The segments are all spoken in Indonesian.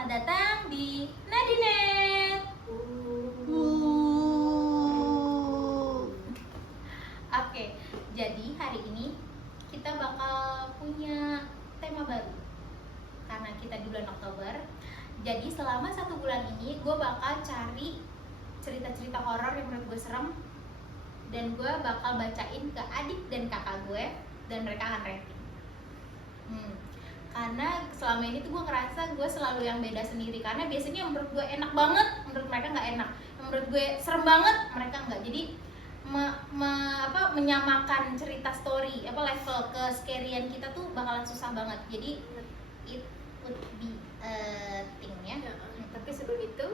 selamat datang di Nadinet. Oke, jadi hari ini kita bakal punya tema baru karena kita di bulan Oktober. Jadi selama 1 bulan ini gue bakal cari cerita-cerita horor yang menurut gue serem, dan gue bakal bacain ke adik dan kakak gue, dan mereka akan rating. Karena selama ini tuh gue ngerasa gue selalu yang beda sendiri, karena biasanya yang menurut gue enak banget, menurut mereka nggak enak. Yang menurut gue serem banget, mereka nggak. Jadi menyamakan cerita story, level ke scary-an kita tuh bakalan susah banget. Jadi it would be a thing ya. Tapi sebelum itu,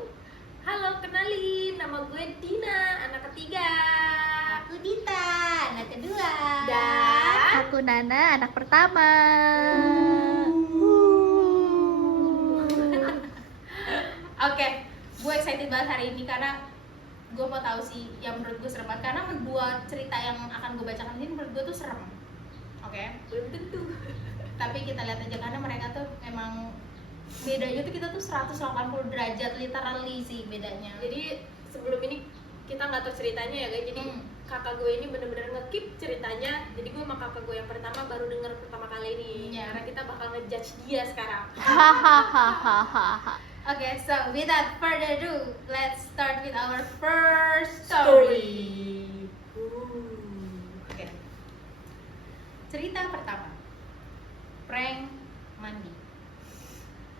halo, kenalin, nama gue Dina, anak ketiga. Aku Dita, anak kedua. Dan Aku Nana, anak pertama. Oke, gue excited banget hari ini karena gue mau tahu sih yang menurut gue serem banget. Karena dua cerita yang akan gue bacakan ini menurut gue tuh serem. Oke, belum tentu. tapi kita lihat aja karena mereka tuh emang bedanya tuh kita tuh 180 derajat literally sih bedanya. Jadi sebelum ini kita nggak tahu ceritanya ya guys. Jadi kakak gue ini bener-bener nge-keep ceritanya. Jadi gue sama kakak gue yang pertama baru denger pertama kali ini. Iya. Karena kita bakal ngejudge dia sekarang. Hahaha. Okay, so without further ado, let's start with our first story. Oke. Cerita pertama, prank mandi.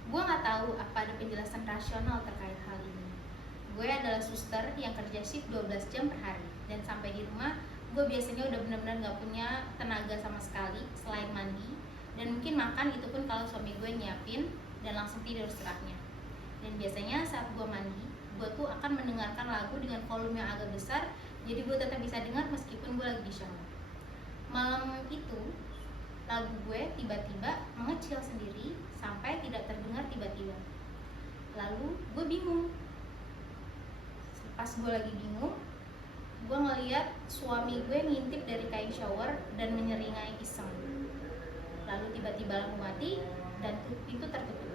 Gue nggak tahu apa ada penjelasan rasional terkait hal ini. Gue adalah suster yang kerja shift 12 jam per hari, dan sampai di rumah gue biasanya udah benar-benar nggak punya tenaga sama sekali selain mandi, dan mungkin makan itu pun kalau suami gue nyiapin dan langsung tidur setelahnya. Dan biasanya saat gue mandi, gue tuh akan mendengarkan lagu dengan volume yang agak besar, jadi gue tetap bisa dengar meskipun gue lagi di shower. Malam itu, lagu gue tiba-tiba mengecil sendiri sampai tidak terdengar tiba-tiba. Lalu gue bingung. Pas gue lagi bingung, gue ngeliat suami gue ngintip dari kain shower dan menyeringai iseng. Lalu tiba-tiba lampu mati dan pintu tertutup.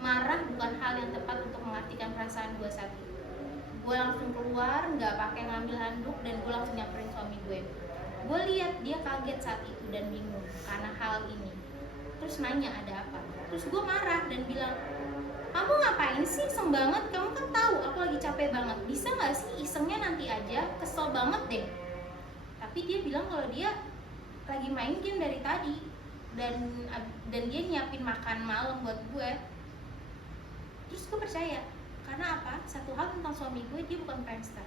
Marah bukan hal yang tepat untuk mengartikan perasaan gue saat itu. Gue langsung keluar, nggak pakai ngambil handuk, dan gue langsung nyamperin suami gue. Gue lihat dia kaget saat itu dan bingung karena hal ini. Terus nanya ada apa. Terus gue marah dan bilang, kamu ngapain sih, iseng banget, kamu kan tahu aku lagi capek banget, bisa nggak sih isengnya nanti aja, kesel banget deh. Tapi dia bilang kalau dia lagi main game dari tadi, dan dia nyiapin makan malam buat gue. Terus gue percaya, karena apa? Satu hal tentang suami gue, dia bukan prankster.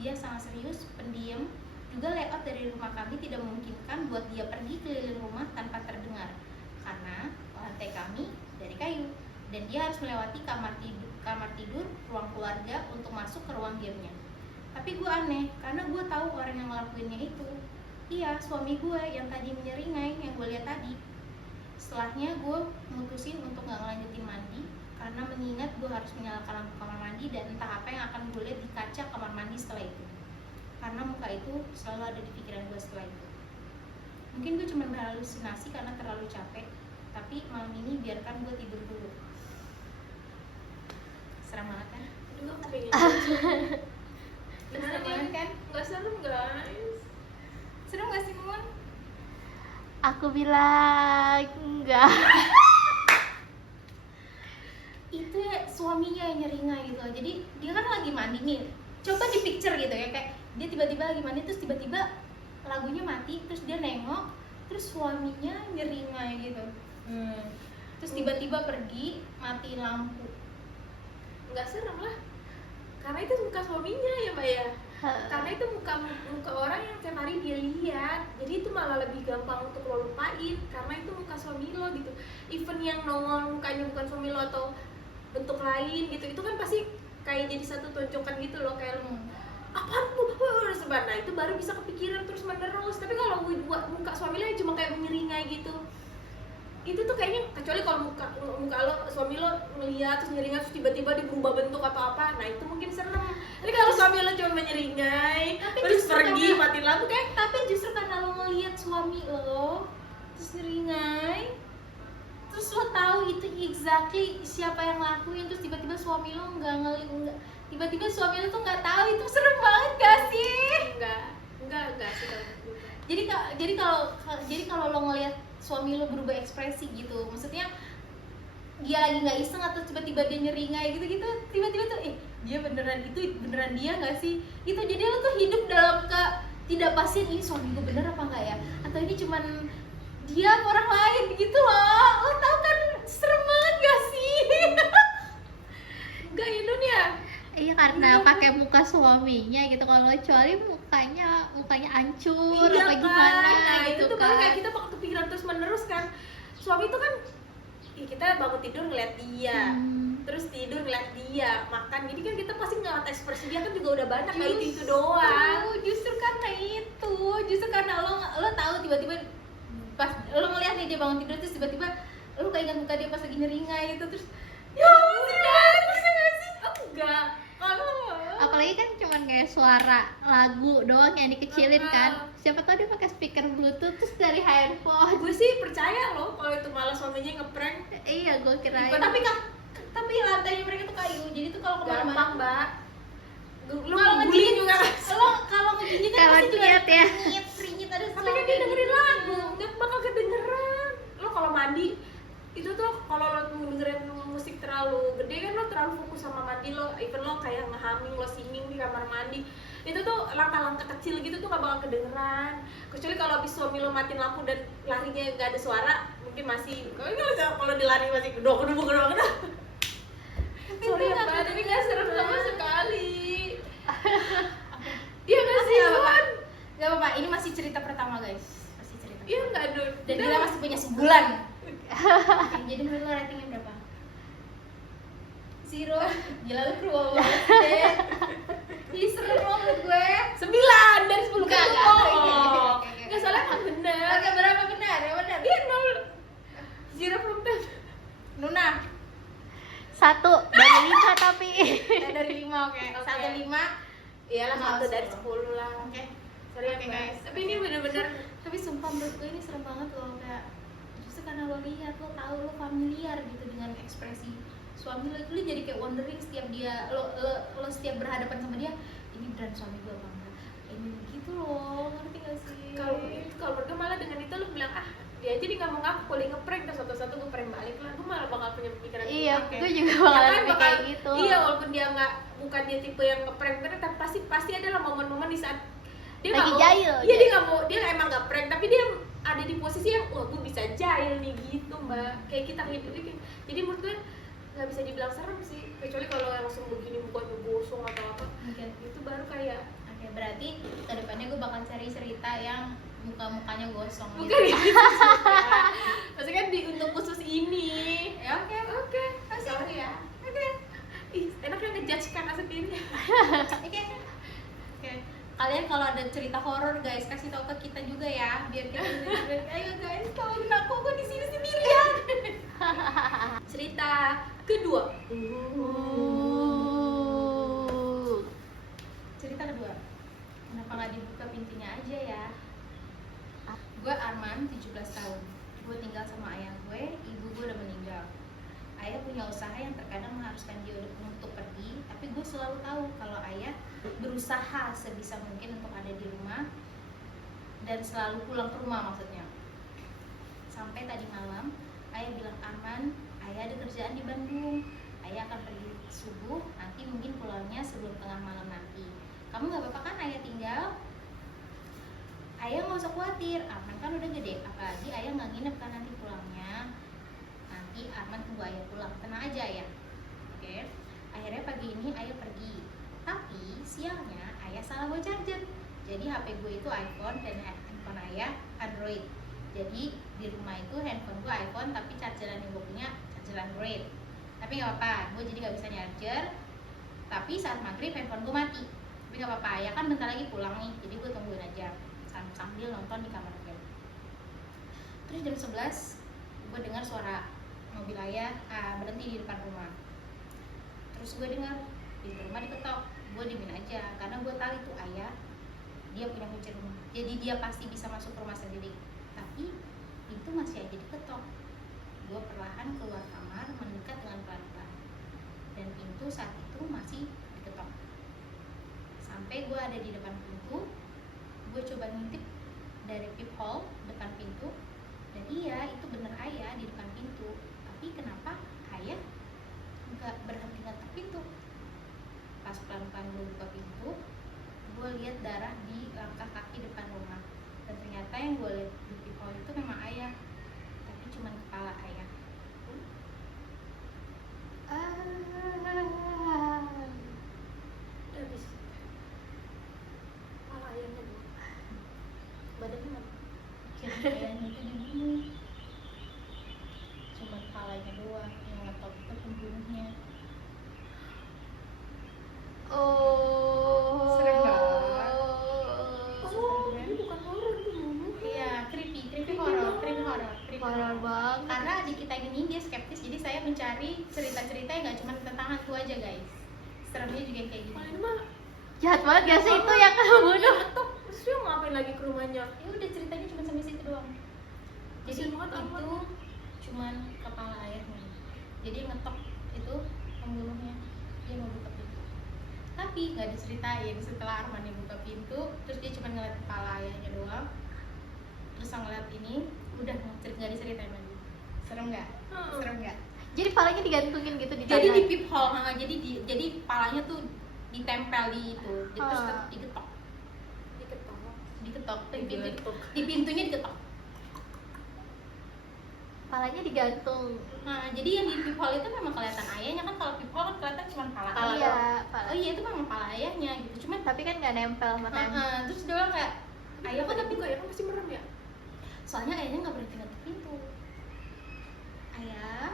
Dia sangat serius, pendiam. Juga layout dari rumah kami tidak memungkinkan buat dia pergi keliling rumah tanpa terdengar, karena lantai kami dari kayu, dan dia harus melewati kamar tidur, ruang keluarga untuk masuk ke ruang gamenya. Tapi gue aneh, karena gue tahu orang yang ngelakuinnya itu, iya, suami gue yang tadi menyeringai, yang gue lihat tadi. Setelahnya gue mutusin untuk gak ngelanjutin mandi, karena mengingat gue harus menyalakan lampu kamar mandi dan entah apa yang akan gue lihat di kaca kamar mandi setelah itu. Karena muka itu selalu ada di pikiran gue setelah itu. Mungkin gue cuma berhalusinasi karena terlalu capek, tapi malam ini biarkan gue tidur dulu. Serem banget kan? Aduh, aku pengen Serem banget kan? Nggak serem guys. Serem gak sih, Mun? Aku bilang enggak. Itu ya suaminya yang nyeringai gitu. Jadi dia kan lagi mandi nih. Coba di picture gitu ya, kayak dia tiba-tiba lagi mandi, terus tiba-tiba lagunya mati, terus dia nengok, terus suaminya nyeringai gitu. Terus tiba-tiba pergi matiin lampu. Nggak serem lah, karena itu muka suaminya ya mbak ya. Karena itu muka orang yang tiap hari dia lihat, jadi itu malah lebih gampang untuk lo lupain karena itu muka suami lo gitu. Even yang nongol mukanya bukan suami lo atau bentuk lain gitu, itu kan pasti kayak jadi satu tonjokan gitu loh, kayak apaan tuh sebenarnya. Nah itu baru bisa kepikiran terus menerus. Tapi kalau buat muka suami lo yang cuma kayak menyeringai gitu, itu tuh kayaknya, kecuali kalau muka lo, suami lo ngeliat terus nyeringai terus tiba-tiba dia berubah bentuk atau apa, nah itu mungkin serem. Tapi kalau suami lo cuma menyeringai terus pergi matiin lampu kayak, Tapi justru karena lo ngeliat suami lo terus nyeringai, terus lo tahu itu exactly siapa yang ngelakuin, terus tiba-tiba suami lo nggak tiba-tiba suami lo tuh nggak tahu, itu serem banget gak sih? Enggak sih kalau menurut gue. Jadi kalau lo ngelihat suami lo berubah ekspresi gitu, maksudnya dia lagi nggak iseng atau tiba-tiba dia nyeringai gitu-gitu, tiba-tiba tuh dia beneran dia nggak sih? Itu jadi lo tuh hidup dalam ketidakpastian, ini suami gue bener apa enggak ya? Atau ini cuman dia apa orang lain gitu loh. Lo tau kan, serem banget gak sih? Enggak ya Nun ya? Iya, karena pakai muka suaminya gitu. Kalau kecuali mukanya hancur Iya apa kan? gimana Nah itu gitu tuh baru kan. kayak kita bakal kepikiran terus menerus kan. Suami itu kan kita bangun tidur ngeliat dia, terus tidur ngeliat dia makan, jadi kan kita pasti ngeliat ekspresi dia kan juga udah banyak kayak itu doang. Justru karena lo tahu tiba-tiba pas lo ngeliat nih dia bangun tidur, terus tiba-tiba lo keinget muka dia pas lagi nyeringai gitu, terus ya bisa gak sih? Enggak, kalau Apalagi kan cuman kayak suara lagu doang yang dikecilin kan. Siapa tahu dia pakai speaker bluetooth terus dari handphone. gue sih percaya loh kalau itu malah suaminya ngeprank. Iya, gue kirain. Tapi lantainya mereka tuh kayu, jadi tuh kalau Gampang kemana-mana mbak. Lu kalau ngebully ngejinjit juga kan. kalau ngejinjit kan Kalau pasti juga niat ya. Ringit ada Tapi kan dia dengerin lagu, nggak bakal kedengeran. Lo kalau mandi itu tuh kalau lo dengerin musik terlalu gede kan lo terlalu fokus sama mandi lo, even lo kayak ngehumming, lo singing di kamar mandi, itu tuh langkah-langkah kecil gitu tuh nggak bakal kedengeran. Kecuali kalau habis suami lo matiin lampu dan larinya nggak ada suara, mungkin masih kalau dilari masih kedok. Sorry ya mbak, tapi nggak serem sama sekali. Iya nggak sih Nun? Gak apa-apa, ini masih cerita pertama guys, masih cerita. Iya nggak Nun? Dan kita masih punya sebulan. Oke, jadi menurut lo ratingnya berapa? 0. Gila lu kru banget deh. Ih serem lo menurut gue. 9 dari 10 kan Enggak. bohong. Oke. Nggak salah emang bener. Oke, berapa benar? Yang benar. Iya 0 from 10. Nuna. 1 dari 5 tapi. Dari 5, oke. Oke. 1 5. Iyalah Nol 1 dari 10. 10 lah. Oke. Sorry ya Oke, guys. guys. Tapi ini bener-bener Tapi sumpah menurut gue ini serem banget loh, kayak justru karena lo lihat, lo tahu, lo familiar gitu dengan ekspresi suami lo, lo jadi kayak wondering setiap dia lo setiap berhadapan sama dia, ini beneran suami gue apa enggak, ini gitu loh, ngerti gak sih? kalau menurut gue malah dengan itu lu bilang dia aja nggak mau ngaku kalau dia ngeprank, terus satu-satu gue prank balik lah, gue malah bakal punya pemikiran Iya, gitu. gue juga Ya bakal kan, lebih kayak gitu. Iya, walaupun dia bukan dia tipe yang ngeprank bener, tapi pasti adalah momen-momen di saat dia Lagi nggak mau, jahil, iya jahil. dia nggak mau, dia emang nggak prank, tapi dia ada di posisi yang wah gue bisa jahil nih gitu mbak, kayak kita hidup ini. Jadi menurut gue nggak bisa dibilang serem sih, kecuali kalau langsung begini mukanya gosong atau apa, Mungkin. itu baru kayak Oke, berarti kedepannya gue bakal cari cerita yang muka-mukanya gosong bukan gitu. gitu maksudnya kan untuk khusus ini. Ya, oke. Sorry ya. Ih, enaknya ngejudge karena sendiri. Oke. Kalian kalau ada cerita horor guys, kasih tahu ke kita juga ya, biar kita bisa ayo guys, tolongin aku di sini sendirian. Cerita kedua. Cerita kedua. Kenapa nggak dibuka pintunya aja ya? Gue Arman, 17 tahun. Gue tinggal sama ayah gue, ibu gue udah meninggal. Ayah punya usaha yang terkadang mengharuskan dia untuk pergi, tapi gue selalu tahu kalau ayah berusaha sebisa mungkin untuk ada di rumah dan selalu pulang ke rumah maksudnya. Sampai tadi malam, ayah bilang, Arman, ayah ada kerjaan di Bandung. Ayah akan pergi subuh, nanti mungkin pulangnya sebelum tengah malam nanti. Kamu nggak apa-apa kan ayah tinggal? Ayah nggak usah khawatir, Arman kan udah gede, apalagi ayah nggak nginep kan nanti pulangnya. Nanti Arman tunggu ayah pulang, tenang aja ya. Oke. Akhirnya pagi ini ayah pergi, tapi siangnya ayah salah bawa charger. Jadi HP gue itu iPhone dan handphone ayah Android. Jadi di rumah itu handphone gue iPhone, tapi chargeran yang gue punya charger Android. Tapi nggak apa-apa, gue jadi nggak bisa charger. Tapi saat maghrib handphone gue mati. Tapi nggak apa-apa, ayah kan bentar lagi pulang nih, jadi gue tungguin aja sambil nonton di kamar gue. Terus jam 11 gue dengar suara mobil ayah berhenti di depan rumah. Terus gue dengar di rumah diketok. Gue diemin aja karena gue tahu itu ayah, dia punya kunci rumah, jadi dia pasti bisa masuk ke rumah sendiri. Tapi pintu masih aja diketok. gue perlahan keluar kamar mendekat dengan pelan-pelan, dan pintu saat itu masih diketok. Sampai gue ada di depan pintu, gue coba ngintip dari peephole depan pintu, dan iya itu bener ayah di depan pintu. Tapi kenapa ayah nggak berhenti ngetok pintu? Pas pelan-pelan gue buka pintu, gue lihat darah di langkah kaki depan rumah, dan ternyata yang gue lihat di peephole itu memang ayah, tapi cuman kepala ayah. Udah habis. Kepala ayamnya dulu. Badannya mana? Jadi ayahnya itu dibunuh, cuma kepalanya doang yang ngetok itu pembunuhnya. Oh. Serem banget. Oh, ini bukan horor tuh. Iya, creepy Horor banget. Karena adik kita ini dia skeptis, jadi saya mencari cerita-cerita yang nggak cuma tentang hantu aja guys. Seremnya juga yang kayak gini. Kalau ini mah Jahat banget gak sih itu yang kebunuh? ngetok. Terus dia mau ngapain lagi ke rumahnya? Ya udah, ceritanya cuma sampai situ doang. Jadi Kasian banget itu amat. cuman kepala ayahnya. Jadi yang ngetok itu pembunuhnya, dia mau buka pintu. Tapi nggak diceritain setelah Arman yang buka pintu, terus dia cuma ngeliat kepala ayahnya doang. Terus ngeliat ini, udah nggak diceritain lagi. Serem nggak? Serem nggak? Jadi palanya digantungin gitu di Jadi tangan. di peephole, jadi palanya tuh ditempel di itu, terus diketok, Diketok. di pintunya diketok. Palanya digantung. Nah, jadi yang di peephole itu memang kelihatan ayahnya kan, kalau peephole kan kelihatan cuma pala. Iya, pala. Oh iya, itu memang pala ayahnya gitu. Cuman Tapi kan nggak nempel sama tembok. terus dia bilang kayak ayah kok Tapi kok ya kan pasti merem ya? soalnya ayahnya nggak berhenti ngetok pintu. Ayah,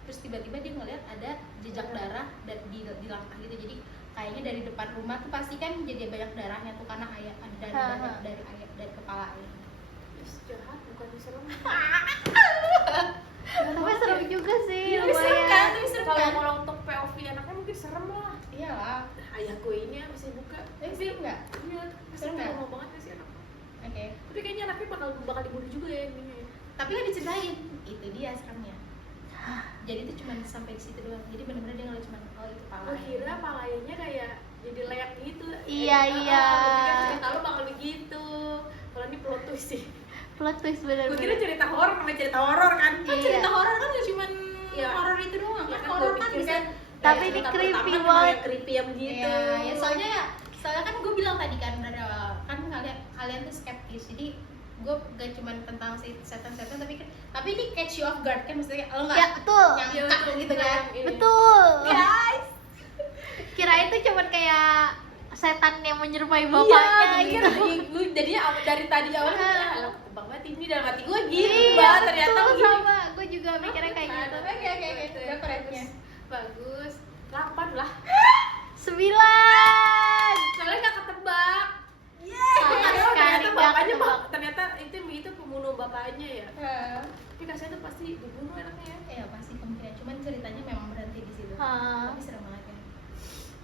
terus tiba-tiba dia ngeliat ada jejak darah di langkah gitu. Jadi kayaknya dari depan rumah tuh pasti kan jadi banyak darahnya tuh, karena ayah ada darah dari ayah, dari kepala ayah. Terus jahat bukan serem. Tapi seru juga sih, Iya, serem kan? lumayan. Tapi serem Kalau kan? kalau untuk POV anaknya mungkin serem lah. Iyalah. Ayah gue ini bisa buka. Serem nggak? Iya, pasti Serem nggak? mau banget ya sih anaknya. Oke. Tapi kayaknya anaknya bakal dibunuh juga ya ini. Tapi kan diceritain, itu dia seremnya. Jadi itu cuma sampai di situ doang. Jadi benar-benar dia ngeliat cuma oh itu pala. Gue kira palanya kayak jadi leak gitu. Iya, iya. Kalau bakal begitu. Kalau ini plot twist sih. Plot twist Gue kira bener-bener. cerita horor namanya cerita horor kan. Kan Iya. cerita horor kan gak cuma Iya. horor itu doang. Ya Kan kan horor gue kan pikir bisa. kan. Tapi kayak ini cerita creepy pertama banget. kayak creepy yang gitu. Iya, ya soalnya kan gue bilang tadi kan dari awal kan kalian tuh skeptis. Jadi gue gak cuma tentang si setan-setan, tapi ini catch you off guard kan, maksudnya lo nggak Ya, betul. Iya, nyangka betul, gitu kan. Ini. Betul. Guys, Kirain tuh cuman kayak setan yang menyerupai Iya, bapaknya iya, gitu. gue jadinya dari tadi awal alah ketebak banget ini dalam hati gue gitu. Iya, Bah, ternyata betul, begini. sama. Gue juga mikirnya kayak gitu. Oke. Berapa rate-nya? Bagus. 8 lah. 9. Soalnya gak ketebak. Sayang sekali Ternyata gak bapaknya ketebak. ternyata itu pembunuh bapaknya ya. Hah. Tapi kasihan tuh pasti dibunuh anaknya ya. Ya pasti kemungkinan, cuman ceritanya memang berhenti di situ. Hah. Tapi serem banget kan.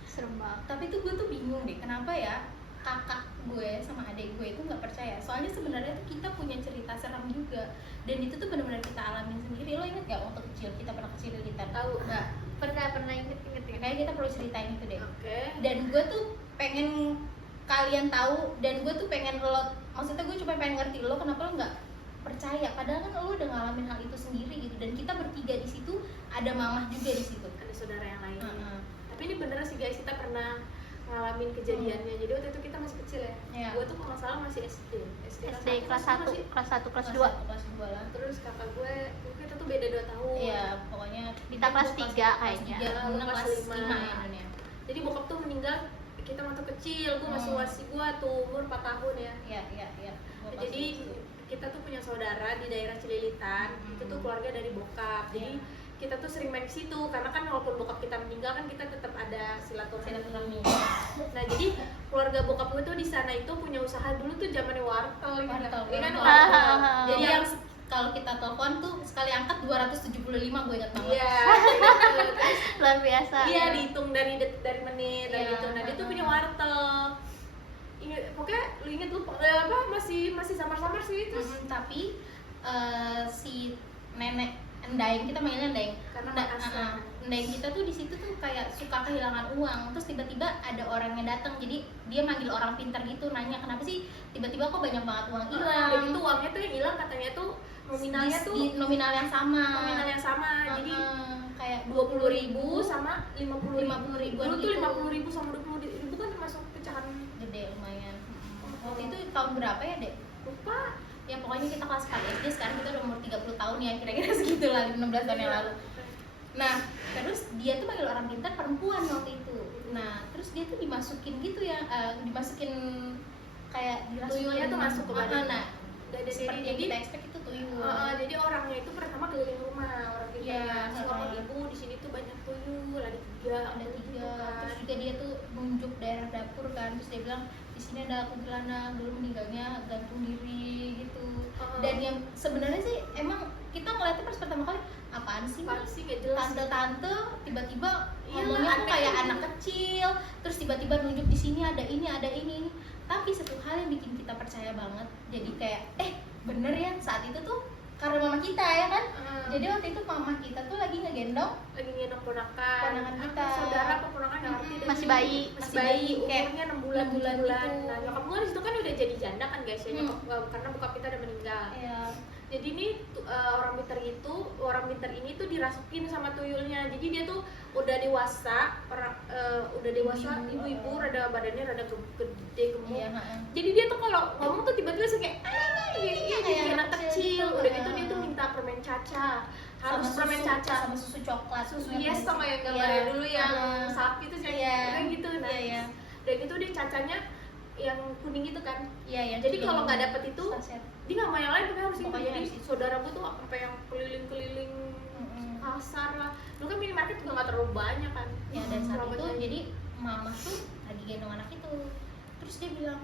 Serem banget. Tapi tuh gue tuh bingung deh, kenapa ya kakak gue sama adik gue itu nggak percaya. Soalnya sebenarnya tuh kita punya cerita seram juga, dan itu tuh benar-benar kita alamin sendiri. Lo inget gak waktu kecil kita pernah kesulitan? Tahu. Nggak. Pernah inget ya. Kayak kita perlu ceritain itu deh. Oke. Dan gue tuh pengen kalian tahu, dan gue tuh pengen lo, maksudnya gue cuma pengen ngerti lo kenapa lo nggak percaya. Padahal kan lo udah ngalamin hal itu sendiri gitu. Dan kita bertiga di situ, ada mamah juga di situ. Ada saudara yang lain. Heeh. Tapi ini beneran sih guys, kita pernah ngalamin kejadiannya. Jadi waktu itu kita masih kecil ya. Iya. Gue tuh kalau nggak salah masih SD. SD kelas 1, masih. kelas 1, kelas 2. Kelas 2 lah. Terus kakak gue kita tuh beda 2 tahun. Iya, pokoknya Kita kelas 3 kayaknya. Luna Kelas kelas 5 lima. ya dunia. Jadi bokap tuh meninggal kita waktu kecil. Gue masih gue tuh umur 4 tahun ya. Iya. Jadi kita tuh punya saudara di daerah Cililitan. Itu tuh keluarga dari bokap. Jadi kita tuh sering main ke situ karena kan walaupun bokap kita meninggal kan kita tetap ada silaturahmi. Nah, jadi keluarga bokap gue tuh di sana itu punya usaha dulu tuh zamannya wartel. Ini kan wartel. Jadi yang kalau kita telepon tuh sekali angkat 275, gue ingat banget. Iya. Terus Luar biasa. iya dihitung dari menit dari Iya. itu. Nah, dia tuh punya wartel. Ingat, pokoknya lu inget lu apa masih samar-samar sih itu. Tapi si nenek Endayeng, kita manggilnya Endayeng Karena Makassar. Endayeng kita tuh di situ tuh kayak suka kehilangan uang, terus tiba-tiba ada orang yang datang, jadi dia manggil orang pintar gitu, nanya kenapa sih tiba-tiba kok banyak banget uang hilang. Dan itu uangnya tuh yang hilang katanya tuh nominalnya tuh di nominal yang sama. Jadi Kayak 20.000 sama 50.000. 50.000-an Dulu tuh gitu. 50.000 sama 20.000 kan termasuk pecahan Gede lumayan. Waktu itu tahun berapa ya, Dek? lupa. Ya pokoknya kita kelas 4 SD, sekarang kita udah umur 30 tahun ya, kira-kira segitulah, 16 tahun yang lalu. Nah, terus dia tuh panggil orang pintar perempuan waktu itu. Nah, terus dia tuh dimasukin gitu ya, dimasukin kayak Tuyulnya tuh masuk ke badan. Nah, Dan seperti yang jadi kita expect itu tuyul. jadi orangnya itu pertama keliling rumah orang Iya, pintarnya. Ngomong ibu di sini tuh banyak tuyul, ada 3. Ada 3, gitu kan. terus juga dia tuh nunjuk daerah dapur kan, terus dia bilang di sini ada kuntilanak, dulu meninggalnya gantung diri gitu. Dan yang sebenarnya sih emang kita ngeliatnya pas pertama kali apaan sih Apaan nih? sih gak jelas. Tante-tante tiba-tiba Iya, ngomongnya tuh aneh kayak gitu. anak kecil, terus tiba-tiba nunjuk di sini ada ini. Tapi satu hal yang bikin kita percaya banget, jadi kayak bener ya, saat itu tuh karena mama kita ya kan. Jadi waktu itu mama kita tuh lagi ngegendong Lagi ngendong ponakan. Ponakan kita. Saudara apa ponakan nggak ngerti. Dan Masih bayi. Masih bayi, kayak umurnya 6 bulan, 6 bulan 7 bulan. gitu. Nah, nyokap gue di situ kan udah jadi janda kan guys ya, nyokap, karena bokap kita udah meninggal. ya. Jadi ini orang pintar ini tuh dirasukin sama tuyulnya. Jadi dia tuh udah dewasa, udah dewasa, ibu-ibu rada badannya rada gede gemuk. Iya, Jadi dia tuh kalau ngomong tuh tiba-tiba langsung kayak kayak kayak anak anak kecil. kecil. Udah gitu dia tuh minta permen caca. Harus permen caca. sama susu coklat, Susu yes sama yang gambarnya Iya. dulu yang sapi tuh Iya. kayak gitu. Nah, Iya. dan itu dia cacanya yang kuning gitu kan. Iya, Jadi kalau nggak dapet itu, saset. dia nggak mau yang lain, tapi harus itu. Pokoknya Jadi harus itu. saudara gue tuh sampai yang keliling-keliling pasar lah. Dulu kan minimarket juga nggak terlalu banyak kan. Ya, dan saat itu Selamat jadi mama tuh lagi gendong anak itu, terus dia bilang,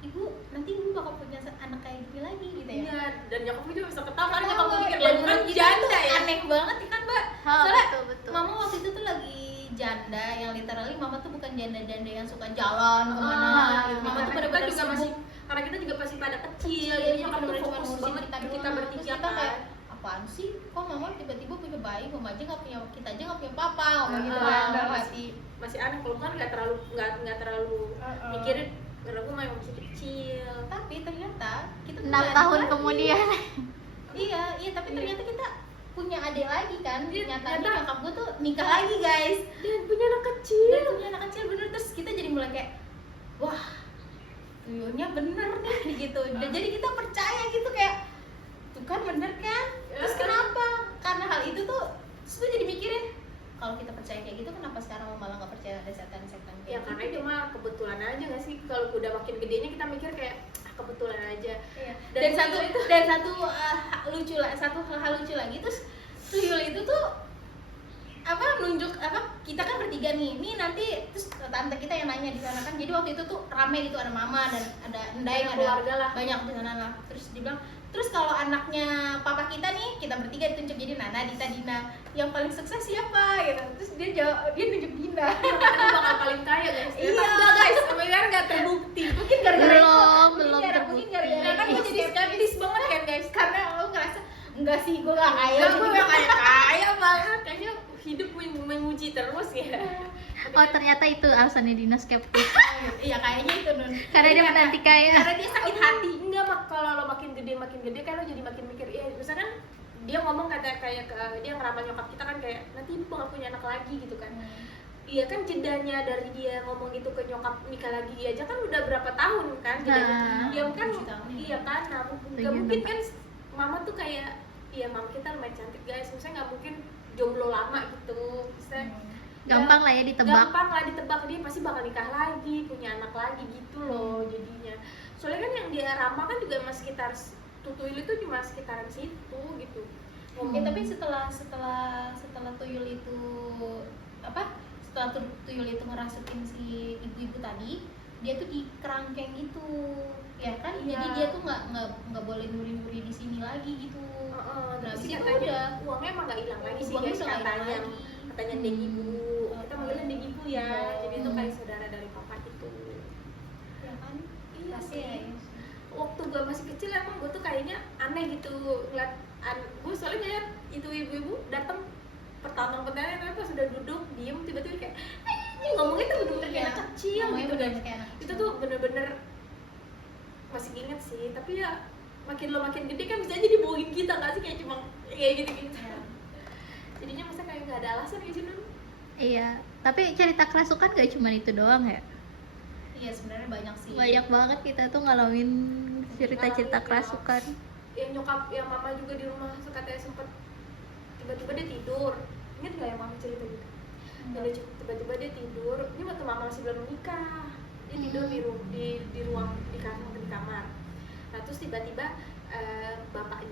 ibu nanti ibu bakal punya anak kayak gini lagi gitu ya. Iya, dan nyokap gue juga bisa ketawa karena nyokap gue pikir Dan lah kan menurut kita janda tuh ya. aneh banget ya kan, Mbak. Oh, Soalnya betul. mama waktu itu tuh lagi janda, yang literally mama tuh bukan janda-janda yang suka jalan kemana gitu. Mama tuh Karena kita bener-bener juga sibuk. masih, karena kita juga pasti pada kecil, Jadi jadi nyokap tuh bener-bener cuma fokus ngurusin banget kita kita doang. bertiga Terus kita kan. kayak apaan sih, kok mama tiba-tiba punya bayi, mama aja nggak punya, kita aja nggak punya papa, ngomong gitu kan dalam hati. Masih aneh kalau kan nggak terlalu mikirin karena gue masih kecil. Tapi ternyata kita 6 punya tahun adik lagi. kemudian. Iya, tapi ternyata kita punya adik lagi kan. Iya, Nyatanya ternyata. nyokap gue tuh nikah lagi, guys. Dan punya anak kecil. Dan punya anak kecil bener, terus kita jadi mulai kayak wah, tuyulnya bener nih gitu. Dan jadi kita percaya gitu kayak tuh kan bener kan. Terus kenapa? Karena hal itu tuh terus gue jadi mikirin, kalau kita percaya kayak gitu kenapa sekarang malah nggak percaya ada setan-setan Ya kayak karena gitu? itu mah kebetulan aja nggak sih, kalau udah makin gedenya kita mikir kayak kebetulan aja. Iya. Dan Dan satu tuyul itu- dan satu lucu lah, satu hal lucu lagi, terus tuyul itu tuh apa nunjuk apa, kita kan bertiga nih nanti, terus tante kita yang nanya di sana kan, jadi waktu itu tuh rame gitu, ada mama dan ada Endayeng, Banyak ada keluarga lah. banyak di sana lah. Terus dia bilang, terus kalau anaknya papa kita nih, kita bertiga ditunjuk jadi Nana, Dita, Dina, yang paling sukses siapa gitu. Terus dia jawab, dia nunjuk Dina. Karena bakal paling kaya guys. Iya. Enggak guys, sampai sekarang nggak terbukti. Mungkin gara-gara itu, Belum mungkin terbukti. gara-gara Kan gue jadi skeptis banget kan guys. karena lo ngerasa enggak sih, gue gak kaya, Enggak, jadi gue gua gak kaya banget. Kayaknya hidup menguji terus ya. Oh, ternyata itu alasannya Dina skeptis. Iya kayaknya itu Nun. Karena dia menanti kaya. Karena dia sakit hati. Enggak, mak kalau lo makin gede kan lo jadi makin mikir. Iya, misalkan dia ngomong kayak dia ngeramal nyokap kita kan kayak nanti ibu bakal punya anak lagi gitu kan. Iya kan jedanya dari dia ngomong itu ke nyokap nikah lagi aja kan udah berapa tahun kan jedanya. Nah. Dia kan 7 tahun. iya kan, nah nggak mungkin kan mama tuh kayak iya mama kita lumayan cantik guys, misalnya nggak mungkin jomblo lama gitu, misalnya Gampang lah ya ditebak. gampang lah ditebak, dia pasti bakal nikah lagi, punya anak lagi gitu loh jadinya. Soalnya kan yang dia ramal kan juga masih sekitar Tutuyul itu cuma sekitaran situ gitu. Ya, tapi setelah tuyul itu apa? Setelah tuyul itu ngerasukin si ibu-ibu tadi, dia tuh di kerangkeng gitu, ya kan? Iya. Jadi dia tuh nggak boleh nuri-nuri di sini lagi gitu. Nah, Nah, habis abis itu itu udah. uangnya emang nggak hilang lagi sih Uangnya guys udah nggak hilang katanya. lagi. Katanya deng ibu, kita manggilnya deng ibu ya. Iya. Jadi itu kayak saudara dari papa gitu. Ya kan? Iya Pasti sih. ya. waktu gue masih kecil emang gue tuh kayaknya aneh gitu ngeliat gue soalnya ngeliat itu ibu-ibu datang pertama tapi pas udah duduk diem tiba-tiba kayak ini ngomongnya tuh bener-bener kayak anak kecil Ngomongnya gitu bener-bener kayak anak itu kecil. tuh bener-bener masih inget sih, tapi ya makin lo makin gede kan bisa aja dibohongin kita nggak sih, kayak cuma kayak gitu-gitu. Iya. Jadinya masa kayak nggak ada alasan gitu Nun. Iya, tapi cerita kerasukan gak cuma itu doang ya. Iya sebenarnya banyak sih. Banyak banget kita tuh ngalamin cerita-cerita Ngalamin, kerasukan. Yang nyokap, yang mama juga di rumah katanya sempet tiba-tiba dia tidur. Ingat nggak yang mama cerita gitu? Dan dia tiba-tiba dia tidur. Ini waktu mama masih belum menikah. Dia tidur di ruang di kamar. Nah terus tiba-tiba bapak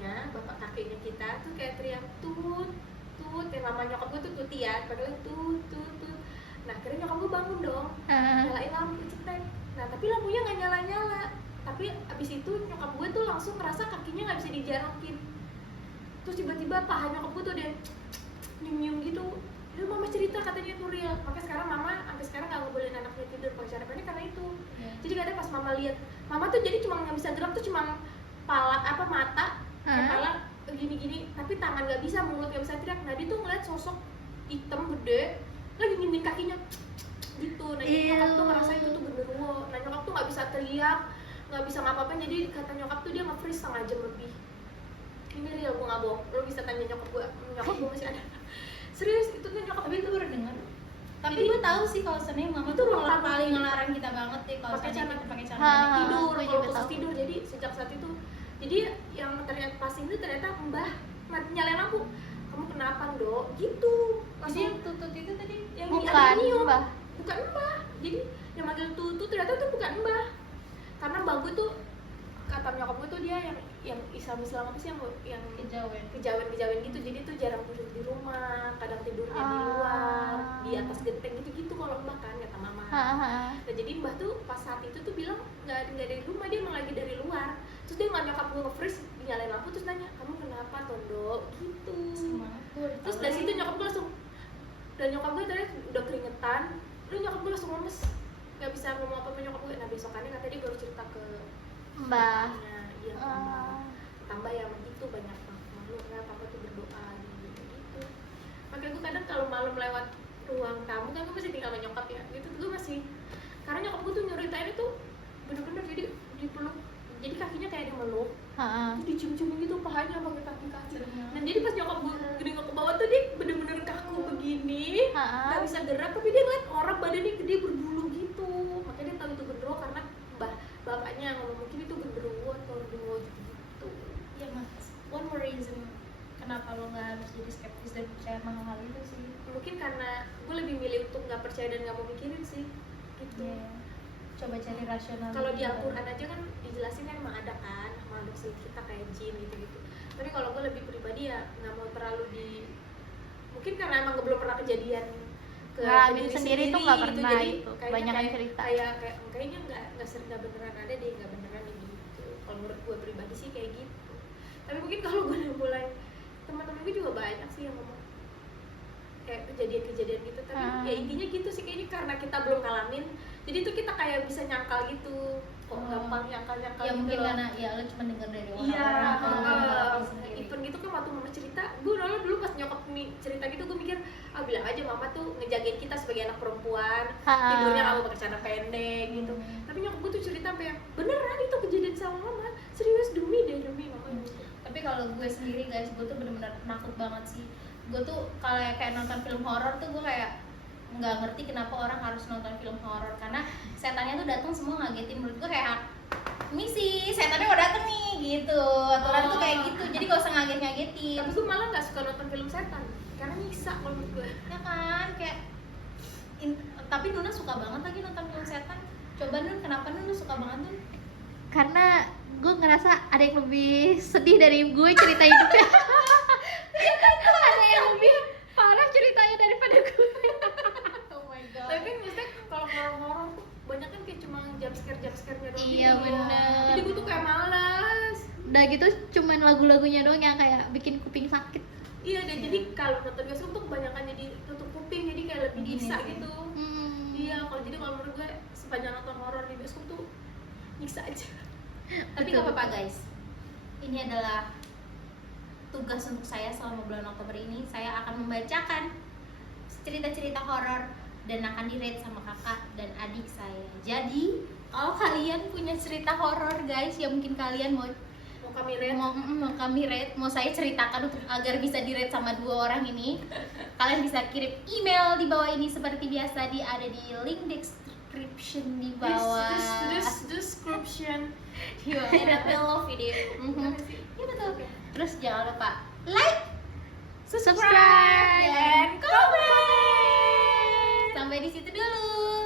kakeknya kita tuh kayak teriak tut, yang nama nyokap gue tuh tuti ya, padahal tut. Nah akhirnya nyokap gue bangun dong, nyalain lampu cetek. Nah tapi lampunya nggak nyala. Tapi abis itu nyokap gue tuh langsung ngerasa kakinya nggak bisa dijarakin. Terus tiba-tiba paha nyokap gue tuh dia nyium gitu. Itu mama cerita katanya itu real. Makanya sekarang mama sampai sekarang nggak ngebolehin anaknya tidur pakai cara pendek karena itu. Jadi kadang pas mama lihat, mama tuh jadi cuma nggak bisa gerak tuh cuma mata, kepala gini-gini, tapi tangan nggak bisa, mulut nggak bisa teriak. Nah dia tuh ngeliat sosok hitam gede lagi nyimin kakinya gitu. Nah jadi nyokap tuh ngerasa itu tuh genderuwo. Nah nyokap tuh nggak bisa teriak, nggak bisa ngapa-ngapain, jadi kata nyokap tuh dia nge-freeze setengah jam lebih. Ini real, gue nggak bohong. Lo bisa tanya nyokap gue masih ada. Serius, itu tuh nyokap. Tapi itu baru dengar. Tapi Jadi- gue tahu sih kalau sebenarnya mama Itu tuh ruang paling tamu. ngelarang kita banget deh kalau Pakai misalnya celana. kita pakai Ha. celana. tidur, gue kalau juga khusus tahu. tidur. Jadi sejak saat itu, jadi yang terlihat pas itu ternyata mbah nyalain lampu. Kamu kenapa Dok? Gitu. Jadi Langsung yang tutut itu tadi yang Bukan, ada nyium. Mbah. Bukan mbah. Jadi yang manggil tutu ternyata tuh bukan mbah. Karena mbah gue tuh kata nyokap gue tuh dia yang Islam apa sih yang kejawen gitu, jadi tuh jarang tidur di rumah, kadang tidurnya di luar, di atas genteng gitu kalau mbah kan kata mama. Nah jadi mbah tuh pas saat itu tuh bilang nggak dari rumah, dia emang lagi dari luar. Terus dia nggak nyokap gue nge-freeze, dinyalain lampu terus nanya kamu kenapa Tondo gitu. Terus dari situ nyokap gue langsung, dan nyokap gue tadi udah keringetan, terus nyokap gue langsung lemes, nggak bisa ngomong apa-apa nyokap gue. Nah besokannya katanya dia baru cerita ke Mbah. bapaknya, iya ke mbah. Tambah ya begitu banyak makhluknya, papa tuh berdoa gitu. Makanya gue kadang kalau malam lewat ruang tamu kan gue masih tinggal sama nyokap ya, gitu gue masih, karena nyokap gue tuh nyeritain itu bener-bener jadi dipeluk, jadi kakinya kayak dimeluk, terus dicium-cium gitu pahanya pakai kaki. Dan jadi pas nyokap gue nengok ke bawah tuh dia bener-bener kaku begini, nggak bisa gerak, tapi dia ngeliat orang badannya gede berbulu gitu. Makanya dia tahu itu genderuwo karena bapaknya ngomong mungkin itu genderuwo atau genderuwo gitu. Ya mas, one more reason kenapa lo nggak harus jadi skeptis dan percaya sama hal itu sih. Mungkin karena gue lebih milih untuk nggak percaya dan nggak mau mikirin sih gitu. Iya. Coba cari rasional. Kalau di Al-Quran aja kan dijelasin kan emang ada kan makhluk sekitar kayak jin gitu. Tapi kalau gue lebih pribadi ya nggak mau terlalu mungkin karena emang belum pernah kejadian ke Ngalamin diri sendiri tuh nggak pernah jadi itu, kayaknya kebanyakan cerita. kayaknya nggak beneran ada deh, nggak beneran deh gitu. Kalau menurut gue pribadi sih kayak gitu. Tapi mungkin kalau gue udah mulai, teman-teman gue juga banyak sih yang ngomong kayak kejadian-kejadian gitu, tapi ya intinya gitu sih, kayaknya karena kita belum ngalamin jadi tuh kita kayak bisa nyangkal gitu, kok gampang nyangkal Ya gitu mungkin loh. karena ya lo cuma denger dari Iya, orang-orang atau lo ngalamin sendiri. even gitu kan waktu mama cerita, gue dulu pas nyokap cerita gitu gue mikir, bilang aja mama tuh ngejagain kita sebagai anak perempuan, tidurnya kamu pakai celana pendek gitu. Tapi nyokap gue tuh cerita sampai yang beneran itu kejadian sama mama, serius demi mama. Tapi kalau gue sendiri guys, gue tuh bener-bener takut banget sih. Gue tuh kalau kayak nonton film horor tuh gue kayak nggak ngerti kenapa orang harus nonton film horor, karena setannya tuh datang semua ngagetin. Menurut gue kayak misi setannya mau dateng nih gitu, aturan tuh kayak gitu, jadi gak usah ngagetin. Tapi gue malah nggak suka nonton film setan karena nyiksa kalau menurut gue. Ya kan kayak tapi Nuna suka banget lagi nonton film setan. Coba Nun, kenapa Nun lu suka banget Nun? Karena gue ngerasa ada yang lebih sedih dari gue cerita hidupnya. Ada yang lebih parah ceritanya daripada gue. Oh my god. Tapi kan maksudnya kalau horor tuh banyak kan kayak cuma jump scare doang Iya, gitu. bener. Jadi gue tuh kayak malas. Udah gitu cuman lagu-lagunya doang yang kayak bikin kuping sakit. Iya deh, jadi kalau nonton bioskop tuh kebanyakan jadi tutup kuping, jadi kayak lebih Gini nyiksa sih. gitu. Iya, kalau menurut gue sepanjang nonton horor di bioskop tuh nyiksa aja. Tapi gak apa-apa guys, ini adalah tugas untuk saya selama bulan Oktober ini. Saya akan membacakan cerita-cerita horor dan akan di-rate sama kakak dan adik saya. Jadi kalau kalian punya cerita horor guys yang mungkin kalian mau kami rate, mau saya ceritakan untuk agar bisa di-rate sama 2 orang ini, kalian bisa kirim email di bawah ini seperti biasa, ada di link description di bawah. Description. Iya, Ada below video. Iya betul. Terus jangan lupa like, Subscribe dan komen. Sampai di situ dulu.